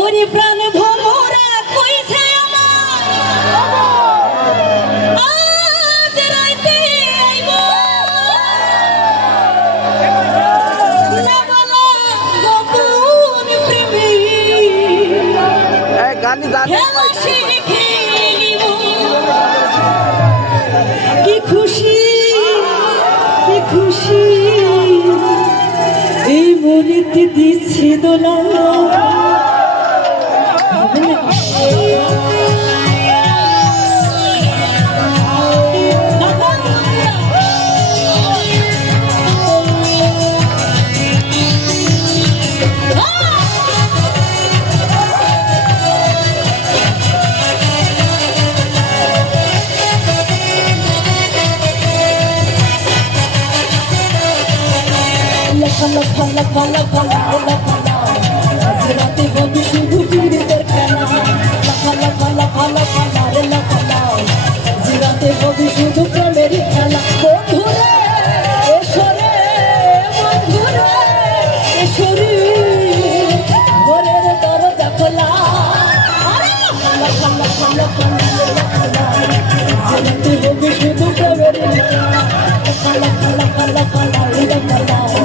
ওরে প্রাণ ভমরা কইছে গানি জানে। মনেতে দিচ্ছে দোলা লাখা লাখা লাখা লাখা লাখা লাখা রাতে বন্ধু শুধু পীড়িতের খেলা লাখা লাখা লাখা লাখা লারে লাখা রাতে বন্ধু শুধু প্রেমের খেলা বন্ধুরে এসরে বন্ধুরে এসরে ঘরের দরজা খোলা আরে লাখা লাখা লাখা লাখা লাখা লাখা বন্ধু শুধু প্রেমের খেলা লাখা লাখা